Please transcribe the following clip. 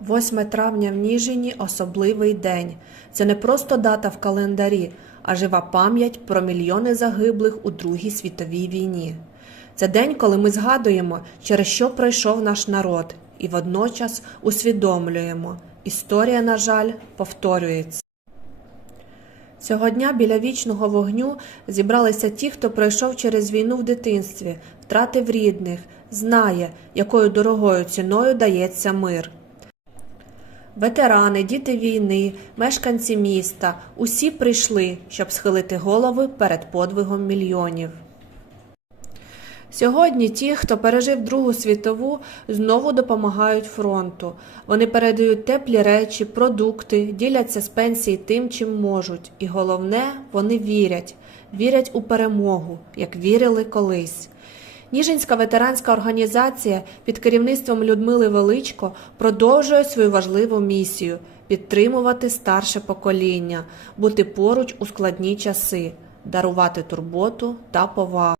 8 травня в Ніжині особливий день. Це не просто дата в календарі, а жива пам'ять про мільйони загиблих у Другій світовій війні. Це день, коли ми згадуємо, через що пройшов наш народ, і водночас усвідомлюємо, історія, на жаль, повторюється. Цього дня біля вічного вогню зібралися ті, хто пройшов через війну в дитинстві, втратив рідних, знає, якою дорогою ціною дається мир. Ветерани, діти війни, мешканці міста усі прийшли, щоб схилити голови перед подвигом мільйонів. Сьогодні ті, хто пережив Другу світову, знову допомагають фронту. Вони передають теплі речі, продукти, діляться з пенсій тим, чим можуть. І головне, вони вірять, вірять у перемогу, як вірили колись. Ніжинська ветеранська організація під керівництвом Людмили Величко продовжує свою важливу місію підтримувати старше покоління, бути поруч у складні часи, дарувати турботу та повагу.